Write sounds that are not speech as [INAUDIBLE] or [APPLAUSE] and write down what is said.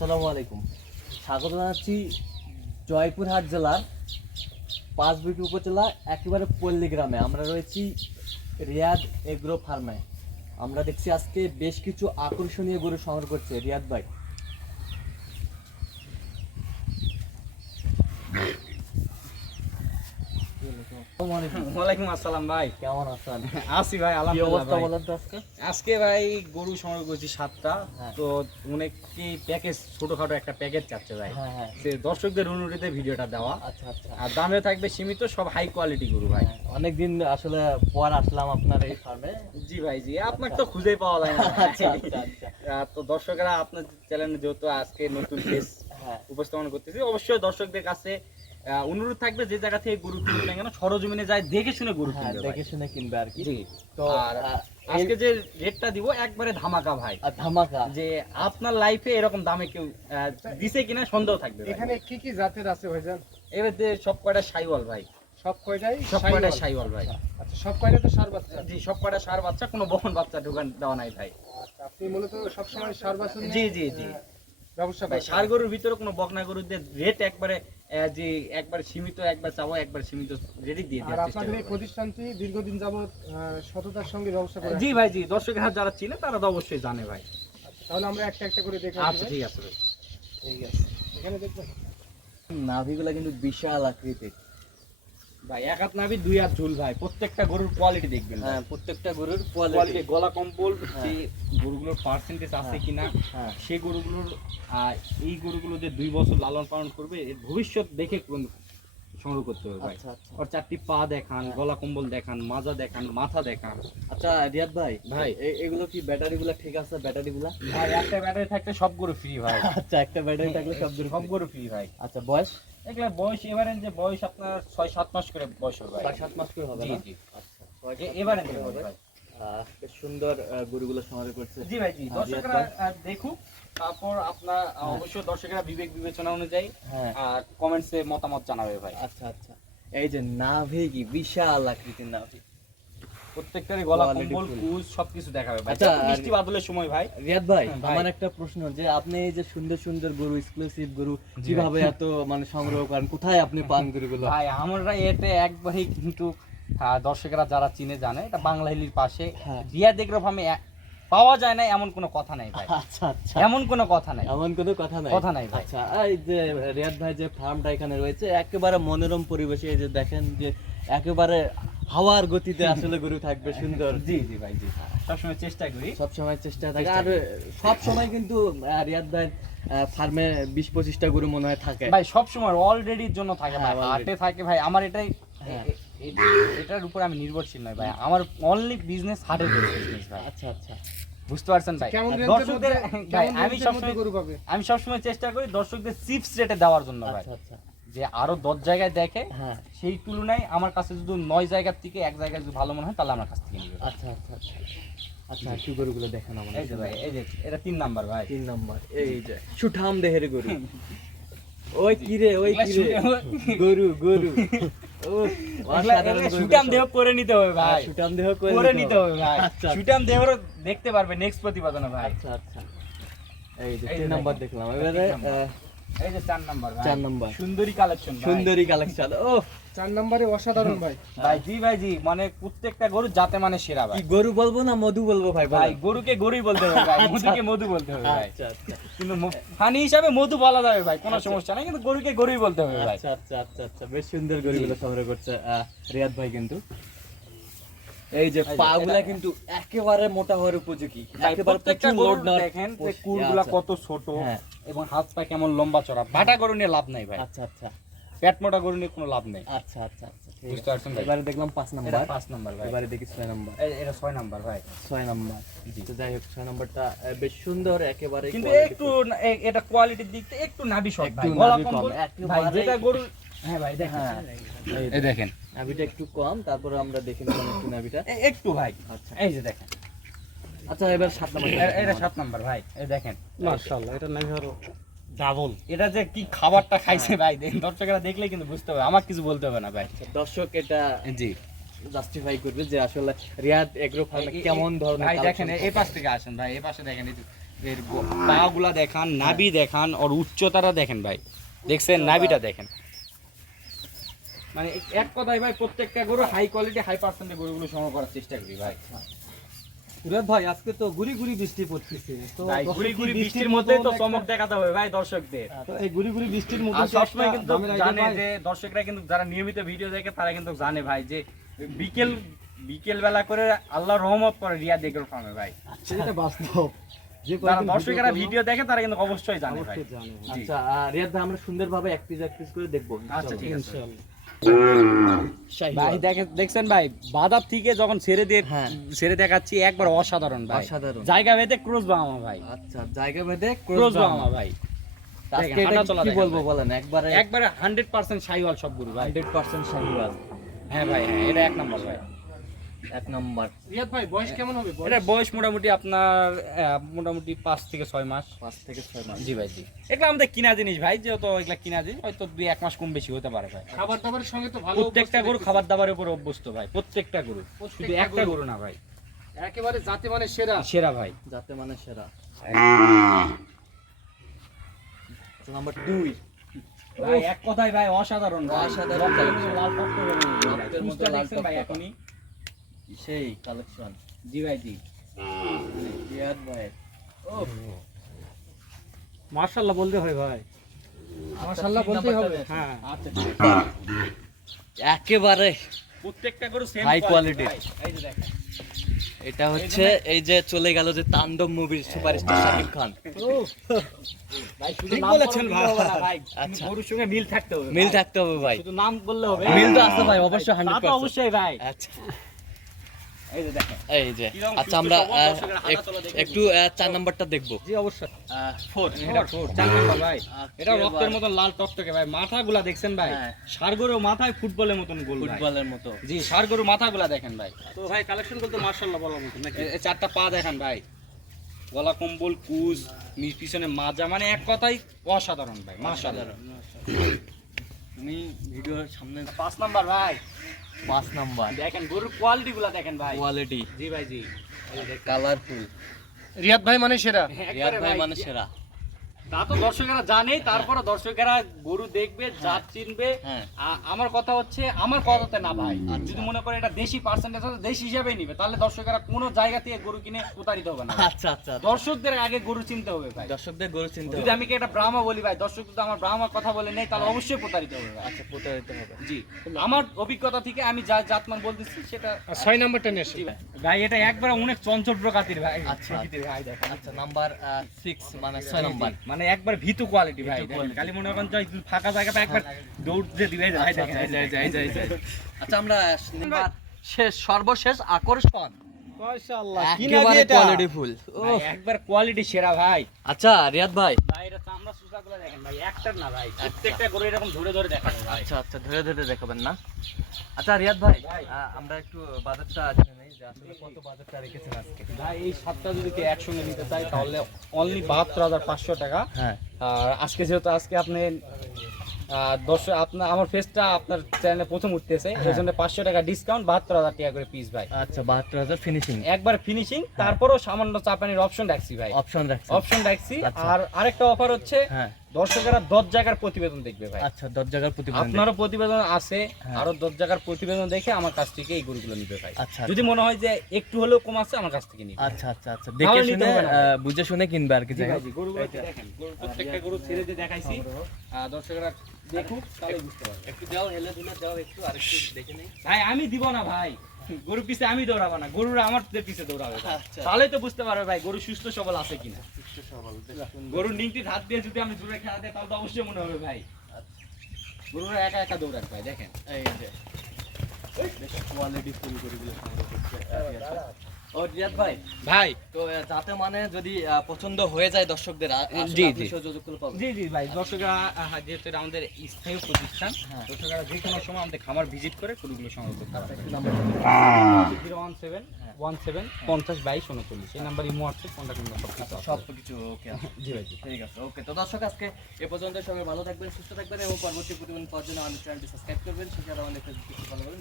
আসসালামু আলাইকুম। স্বাগত জানাচ্ছি জয়পুরহাট জেলার পাঁচবিটি উপজেলা, একেবারে পল্লী গ্রামে। আমরা রয়েছি রিয়াদ এগ্রো ফার্মে। আমরা দেখছি আজকে বেশ কিছু আকর্ষণীয় গরু সংগ্রহ করছে রিয়াদ ভাই। ওয়ালাইকুম আসসালাম ভাই। কেমন আছেন? আসি ভাই অবস্থা বলেন তো আজকে? আজকে ভাই গরু সংগ্রহ করছি সাতটা। হ্যাঁ। তো অনেকটি প্যাকেজ ছোটখাটো একটা প্যাকেজ চাচ্ছে ভাই। হ্যাঁ হ্যাঁ। সে দর্শকদের অনুরোধে ভিডিওটা দেওয়া। আচ্ছা আচ্ছা। আর দামে থাকবে সীমিত সব হাই কোয়ালিটি গরু ভাই। অনেকদিন আসলে পর আসলাম আপনার এই ফার্মে জি ভাই জি। আপনাকে তো খুঁজেই পাওয়া যায় না। আচ্ছা আচ্ছা আচ্ছা। তো দর্শকরা আপনার চ্যানেলে যেহেতু আজকে নতুন পেজ উপস্থাপন করতেছি অবশ্যই দর্শকদের কাছে অনুরোধ থাকবে যে জায়গা থেকে গরু কিনবে না কেন সরজমিনে যায় দেখে শুনে গরু হ্যাঁ কিনবে দেখে শুনে কিনবে আর কি। তো আর আজকে যে রেটটা দিব একবারে ধামাকা ভাই। আর ধামাকা। যে আপনার লাইফে এরকম দামে কেউ দিছে কিনা সন্দেহ থাকবে এখানে কি কি জাতের আছে ভাইজান? এবার যে সব কয়টা সাইওয়াল ভাই? সব কয়টাই সব। কয়টা সাইওয়াল? ভাই। আচ্ছা সব কয়টা তো সার বাচ্চা? জি সব কয়টা সার বাচ্চা কোনো বহন বাচ্চা ঢোকান দেওয়া নাই ভাই। আচ্ছা, আপনি মূলত সব সময় সার বাচ্চা জি জি জি। ব্যবসা সার গরুর ভিতরে কোনো বকনা গরুদের রেট একবারে যে একবার সীমিত একবার চাবো একবার সীমিত রেটই দিয়ে আর আপনাদের এই প্রতিষ্ঠানটি দীর্ঘদিন যাবত আহ, সততার সঙ্গে ব্যবসা করে জি ভাই জি দর্শকের হাত যারা ছিল তারা তো অবশ্যই জানে ভাই। আচ্ছা, তাহলে আমরা একটা একটা করে দেখে আচ্ছা ঠিক আছে ভাই। ঠিক আছে। এখানে দেখবেন। নাভিগুলা কিন্তু বিশাল আকৃতির। ভাই এক হাত নাবি দুই হাত ঝুল ভাই। প্রত্যেকটা গরুর কোয়ালিটি দেখবেন হ্যাঁ প্রত্যেকটা গরুর কোয়ালিটি গলা কম্বল হ্যাঁ। যে গরুগুলোর পার্সেন্টেজ আছে হ্যাঁ। কিনা হ্যাঁ। সেই গরুগুলোর এই গরুগুলো যে দুই বছর লালন পালন করবে এর ভবিষ্যৎ দেখে সংগ্রহ করতে হবে ভাই। আচ্ছা আচ্ছা। ওর চারটি পা দেখান। গলা কম্বল দেখান মাজা দেখান মাথা দেখান। আচ্ছা রিয়াদ ভাই ভাই। এগুলো কি ব্যাটারিগুলো ঠিক আছে ব্যাটারিগুলা? ভাই একটা ব্যাটারি থাকতে সব গরু ফ্রি ভাই। আচ্ছা একটা ব্যাটারি থাকলে সব গরু সব গরু ফ্রি ভাই। আচ্ছা বয়স? এগুলা বয়স এবারে যে বয়স আপনার ছয় সাত মাস করে বয়স হবে ছয় সাত মাস করে হবে জি জি। আচ্ছা হবে। বেশ সুন্দর গরুগুলো সংগ্রহ করছে। জি ভাই জি। দর্শকরা দেখুক তারপর আপনার হ্যাঁ। অবশ্যই দর্শকরা বিবেক বিবেচনা অনুযায়ী হ্যাঁ। আর কমেন্টসে মতামত জানাবে ভাই। আচ্ছা আচ্ছা। এই যে নাভি কি বিশাল আকৃতির নাভি প্রত্যেকটারই গলা কম্বল। কুচ সবকিছু দেখাবে ভাই। আচ্ছা, আচ্ছা বাদলের সময় ভাই। রিয়াদ ভাই আমার একটা প্রশ্ন যে আপনি এই যে সুন্দর সুন্দর গরু এক্সক্লুসিভ গরু কীভাবে এত মানে সংগ্রহ করেন? কোথায় আপনি পান গরুগুলো? ভাই আমরা এতে একবারই কিন্তু দর্শকরা যারা চিনে জানে এটা বাংলা হিলির পাশে। হ্যাঁ। দেখরো ফার্মে পাওয়া যায় না এমন কোনো কথা নাই ভাই। আচ্ছা আচ্ছা। এমন কোনো কথা নাই। এমন কোনো কথা নাই? কথা নাই ভাই। আচ্ছা এই যে রিয়াদ ভাই যে ফার্মটা এখানে রয়েছে একেবারে মনোরম পরিবেশে এই যে দেখেন যে একেবারে হাওয়ার গতিতে আসলে গরু থাকবে সুন্দর। জি জি ভাই জি। সবসময় চেষ্টা করি। সব সময় চেষ্টা থাকে। আর সব সময় কিন্তু রিয়াদ ভাই ফার্মে বিশ পঁচিশটা গরু মনে হয় থাকে। ভাই সব সময় অলরেডির জন্য থাকে ভাই হ্যাঁ, হাটে থাকে ভাই। আমার এটাই হ্যাঁ। এটার উপর আমি নির্ভরশীল নয় ভাই। আমার অনলি বিজনেস হাটের বিজনেস ভাই। আচ্ছা আচ্ছা। বুঝতে পারছেন ভাই? দর্শকদের ভাই আমি সবসময় মধ্যে গরু পাবে? আমি সবসময় চেষ্টা করি দর্শকদের চিপস রেটে দেওয়ার জন্য ভাই। আচ্ছা আচ্ছা। যে আরও দশ জায়গায় দেখে হ্যাঁ। সেই তুলনায় আমার কাছে যদি নয় জায়গার থেকে এক জায়গায় যদি ভালো মনে হয় তাহলে আমার কাছ থেকে নিবে। আচ্ছা আচ্ছা আচ্ছা। আচ্ছা গরুগুলো দেখেন এই যে ভাই এই যে এটা তিন নাম্বার ভাই। তিন নম্বর এই যে সুঠাম দেহের গরু। ওই ওই গরু গরু। সুটাম দেহ করে নিতে হবে হ্যাঁ, ভাই সুঠাম দেহ করে নিতে হবে ভাই। আচ্ছা সুটাম দেহরও দেখতে পারবে নেক্সট প্রতিবেদনে ভাই। আচ্ছা আচ্ছা। এই যে তিন নাম্বার দেখলাম। এবারে এই যে চার নাম্বার ভাই। চার নাম্বার। সুন্দরী কালেকশন সুন্দরী কালেকশন ও চার নম্বরে অসাধারণ ভাই। ভাই জি ভাই জি মানে প্রত্যেকটা গরু জাতে মানে সেরা ভাই। গরু বলব না মধু বলব ভাই ভাই গরুকে গরুই বলতে হবে ভাই মধুকে মধু বলতে হবে ভাই। আচ্ছা আচ্ছা। কিন্তু ফানি হিসাবে মধু বলা যাবে ভাই কোনো আচ্ছা। সমস্যা নাই কিন্তু গরুকে গরুই বলতে হবে ভাই। আচ্ছা আচ্ছা আচ্ছা আচ্ছা বেশ সুন্দর গরুগুলো সংগ্রহ করছে রিয়াদ ভাই কিন্তু। এই যে পাগুলা কিন্তু একেবারে মোটা হওয়ার উপযোগী। একেবারে প্রচুর লোড নেওয়ার দেখেন যে কুলগুলা আচ্ছা, কত ছোট। হ্যাঁ। এবং হাত পা কেমন লম্বা চড়া। বাটা গরু নিয়ে লাভ নাই ভাই। আচ্ছা আচ্ছা। পেট মোটা গরু নিয়ে কোনো লাভ নেই। আচ্ছা আচ্ছা আচ্ছা বুঝতে পারছেন ভাই? এবারে দেখলাম পাঁচ নাম্বার। পাঁচ নাম্বার ভাই। এবারে দেখি ছয় নাম্বার। এটা ছয় নাম্বার ভাই। ছয় নাম্বার। জি। তো যাই হোক ছয় নাম্বারটা বেশ সুন্দর একেবারে কিন্তু একটু। না- এটা কোয়ালিটির দিক থেকে একটু শর্ট একেবারে- ভাই। যেটা গরু হ্যাঁ ভাই দেখেন। হ্যাঁ। এই এই দেখেন। নাভিটা একটু কম তারপরে আমরা দেখে নিলাম একটু নাভিটা। একটু ভাই। আচ্ছা। এই যে দেখেন। আচ্ছা এবার সাত নাম্বার। এটা সাত নাম্বার ভাই এই দেখেন। মাশাআল্লাহ এটা নাকি আরও ডাবল এটা যে কি খাবারটা খাইছে ভাই দর্শকরা দেখলে কিন্তু বুঝতে হবে আমার কিছু বলতে হবে না ভাই। দর্শক এটা জি। জাস্টিফাই করবে যে আসলে রিয়াদ এগ্রো ফার্মে কেমন ধরনের ভাই দেখেন এই পাশ থেকে আসেন ভাই এই পাশে দেখেন এই এর পা গুলা দেখান নাভি দেখান ওর উচ্চতাটা দেখেন ভাই। দেখছেন? নাভিটা দেখেন। মানে এক কথায় ভাই প্রত্যেকটা গরু হাই কোয়ালিটি হাই পার্সেন্টের গরুগুলো সংগ্রহ করার চেষ্টা করি ভাই। ভাই আজকে তো গুড়ি গুড়ি বৃষ্টি পড়তেছে। তো গুড়ি গুড়ি বৃষ্টির মধ্যেই তো চমক দেখাতে হবে ভাই দর্শকদের। তো এই গুড়ি গুড়ি বৃষ্টির মধ্যে সবসময় কিন্তু জানে যে দর্শকরা কিন্তু যারা নিয়মিত ভিডিও দেখে তারা কিন্তু জানে ভাই যে বিকেল বিকেল বেলা করে আল্লাহ রহমত করে রিয়াদ এগ্রো ফার্মে ভাই। সেটা বাস্তব। যারা কয়েকদিন দর্শকেরা ভিডিও দেখে তারা কিন্তু অবশ্যই জানে ভাই। আচ্ছা রিয়াদ ভাই আমরা সুন্দরভাবে এক পিস এক পিস করে দেখব আচ্ছা, ঠিক আছে। ভাই দেখে দেখছেন ভাই বাদাব থেকে যখন ছেড়ে দিয়ে হ্যাঁ। ছেড়ে দেখাচ্ছি একবার অসাধারণ ভাই। অসাধারণ। জায়গা ভেদে ক্রোজ বামা ভাই। আচ্ছা জায়গা ভেদে ক্রোজ বামা ভাই। আজকে এটা কি বলব বলেন একবারে একবারে হান্ড্রেড পার্সেন্ট সাইওয়াল সব গুরু ভাই। হান্ড্রেড পার্সেন্ট সাইওয়াল হ্যাঁ ভাই হ্যাঁ এটা এক নম্বর ভাই। এক নম্বর। রিয়াদ ভাই বয়স কেমন হবে? বয়স? এটা বয়স মোটামুটি আপনার আহ, মোটামুটি পাঁচ থেকে ছয় মাস। পাঁচ থেকে ছয় মাস। জি ভাই জি। এগুলো আমাদের কিনা জিনিস ভাই যেহেতু এগুলা কিনা জিনিস হয়তো দুই এক মাস কম বেশি হতে পারে ভাই। খাবার দাবারের সঙ্গে তো ভালো প্রত্যেকটা অভ্যস্ত গরু দেখতেছি। খাবার দাবারের উপর অভ্যস্ত ভাই প্রত্যেকটা গরু। শুধু প্রত্যেকটা একটা গরু। গরু না ভাই। একেবারে জাতে মানে সেরা। সেরা ভাই। যাতে মানে সেরা। নাম্বার দুই। ভাই এক কথায় ভাই অসাধারণ ভাই। অসাধারণ। লাল টকটকে গরু লাল দেখছেন ভাই টকটকা। এখনই? সেই কালেকশন জি ভাই জি রিয়াদ ভাই ও মার্শাল্লাহ বলতে হয় ভাই। মার্শাল্লাহ বলতে হবে। হ্যাঁ। আচ্ছা একেবারে প্রত্যেকটা গরু সেম High quality। এই যে দেখেন। এটা হচ্ছে এই যে চলে গেল যে তাণ্ডব মুভির সুপারস্টার শাকিব খান ভাই শুধু ঠিক নাম বলেছেন ভাই। আচ্ছা। আচ্ছা গরুর সঙ্গে মিল থাকতে হবে মিল ভাই। থাকতে হবে ভাই। শুধু নাম বললে হবে। মিল তো আছে ভাই অবশ্যই তা হান্ড্রেড তো অবশ্যই ভাই। আচ্ছা। এই যে আচ্ছা আমরা একটু চার নাম্বারটা দেখব। জি অবশ্যই। ফোর এটা ফোর, চার নাম্বার ভাই। এটা রক্তের মতন লাল টকটকে ভাই। মাথাগুলা দেখছেন ভাই? হ্যাঁ। সারগরু মাথায় ফুটবলের মতন গোল ফুটবলের মতো। জি সারগরু মাথাগুলা দেখেন ভাই। তো ভাই কালেকশন করতে মার্শাল্লাহ বলার মতো নাকি? এ- এ চারটা পা দেখেন ভাই। গলা কম্বল কুজ পিছনে মাজা মানে এক কথাই অসাধারণ ভাই মাসাধারণ তুমি ভিডিওর সামনে পাঁচ নাম্বার ভাই। পাঁচ নাম্বার। দেখেন গরুর কোয়ালিটি গুলা দেখেন ভাই। কোয়ালিটি জি ভাই জি। কালারফুল রিয়াদ ভাই মানে সেরা? রিয়াদ ভাই ভাই, মানুষেরা তা তো দর্শকেরা জানেই তারপরে দর্শকেরা গরু দেখবে জাত চিনবে। হ্যাঁ। আমার কথা হচ্ছে আমার কথাতে না ভাই। আচ্ছা। যদি মনে করে এটা দেশি পার্সেন্টেজ আছে দেশি হিসাবেই নিবে তাহলে দর্শকেরা কোনো জায়গা থেকে গরু কিনে প্রতারিত হবে না। আচ্ছা আচ্ছা দর্শকদের আগে গরু চিনতে হবে ভাই। দর্শকদের গরু চিনতে যদি আমি কি একটা ব্রাহ্মা বলি ভাই দর্শক যদি আমার ব্রাহ্মা কথা বলে নেই তাহলে অবশ্যই প্রতারিত হবে আচ্ছা প্রতারিত হবে। জি। আমার অভিজ্ঞতা থেকে আমি যা জাতমান বলতেছি সেটা ছয় নাম্বারটা নিয়ে। ভাই। ভাই এটা একবার অনেক চঞ্চল প্রকৃতির ভাই। আচ্ছা। ভাই দেখেন। আচ্ছা নাম্বার সিক্স মানে ছয় নাম্বার। মানে একবার ভিতু কোয়ালিটি ভাই খালি মনে করেন যাই ফাঁকা জায়গাটা একবার দৌড় দিয়ে দিবে ভাই। আচ্ছা আমরা শেষ সর্বশেষ আকর্ষণ মাশাআল্লাহ কি নাকি এটা? Quality full. একবার কোয়ালিটি সেরা ভাই। আচ্ছা রিয়াদ ভাই। ভাই এটা চামড়া সুসাগুলো দেখেন ভাই একটার না ভাই প্রত্যেকটা গরু এরকম ধরে ভাই। আচ্ছা আচ্ছা ধরে ধরে দেখাবেন না। আচ্ছা রিয়াদ ভাই ভাই। আমরা একটু বাজারটা জেনে নেই যে আসলে কত বাজারটা রেখেছেন আজকে। ভাই এই সাতটা যদি একসঙ্গে নিতে চাই তাহলে অনলি বাহাত্তর হাজার পাঁচশো টাকা। হ্যাঁ। আর আজকে যেহেতু আজকে আপনি আহ, দশ আপনার আমার ফেসটা আপনার চ্যানেলে প্রথম উঠতেছে। এই জন্য পাঁচশো টাকা ডিসকাউন্ট বাহাত্তর হাজার টাকা করে পিস ভাই। আচ্ছা বাহাত্তর হাজার ফিনিশিং একবার ফিনিশিং তারপরও সামান্য চাপানির অপশন রাখছি ভাই। অপশন রাখছি। অপশন রাখছি। আচ্ছা। আর আরেকটা অফার হচ্ছে হ্যাঁ। দর্শকেরা দশ জায়গার প্রতিবেদন দেখবে ভাই। আচ্ছা দশ জায়গার প্রতিবেদন আপনারও প্রতিবেদন আছে হ্যাঁ। আরও দশ জায়গার প্রতিবেদন দেখে আমার কাছ থেকে এই গরুগুলো নিবে ভাই। আচ্ছা যদি মনে হয় যে একটু হলেও কম আছে আমার কাছ থেকে নিবে। আচ্ছা আচ্ছা আচ্ছা। দেখে শুনে বুঝে শুনে কিনবে আর কি জি যাই ভাই, হোক। জি, গরুগুলো দেখেন। প্রত্যেকটা গরু ছেড়ে দিয়ে দেখাইছি। দর্শকেরা দেখুক তাহলে বুঝতে পারবে। একটু দাও হেলে দুলে দাও একটু আর একটু দেখে নেই। ভাই আমি দিব না ভাই। গরুর পিছে আমি দৌড়াবো না গরুরা আমার পিছে দৌড়াবে ভাই। আচ্ছা। তো বুঝতে পারবে ভাই গরু সুস্থ সবল আছে কিনা। গরুর নিংটি হাত দিয়ে যদি আমি দূরে খেলা দেয় তাহলে তো অবশ্যই মনে হবে ভাই গরুরা একা একা দৌড়াক ভাই দেখেন এই যে বেশ কোয়ালিটি ফুল গরুগুলো সংগ্রহ করছে ও রিয়াদ ভাই ভাই। তো যাতে মানে যদি আহ, পছন্দ হয়ে যায় দর্শকদের জি, জি। জি জি ভাই দর্শকরা যেহেতু এটা আমাদের স্থায়ী প্রতিষ্ঠান হ্যাঁ। দর্শকরা যে কোনো সময় আমাদের খামার ভিজিট করে গরুগুলো সংগ্রহ করতে পারবে। জিরো ওয়ান সেভেন হ্যাঁ। ওয়ান সেভেন পঞ্চাশ বাইশ উনচল্লিশ। এই নাম্বার ইমো আছে কন্ট্যাক্ট নাম্বার সব কিছু সব কিছু ওকে [LAUGHS] জি ভাই জি। ঠিক আছে ওকে তো দর্শক আজকে এ পর্যন্ত সবাই ভালো থাকবেন সুস্থ থাকবেন এবং পরবর্তী প্রতিদিন পাওয়ার জন্য আমাদের চ্যানেলটি সাবস্ক্রাইব করবেন সেটা আমাদের ফেসবুক ফলো করবেন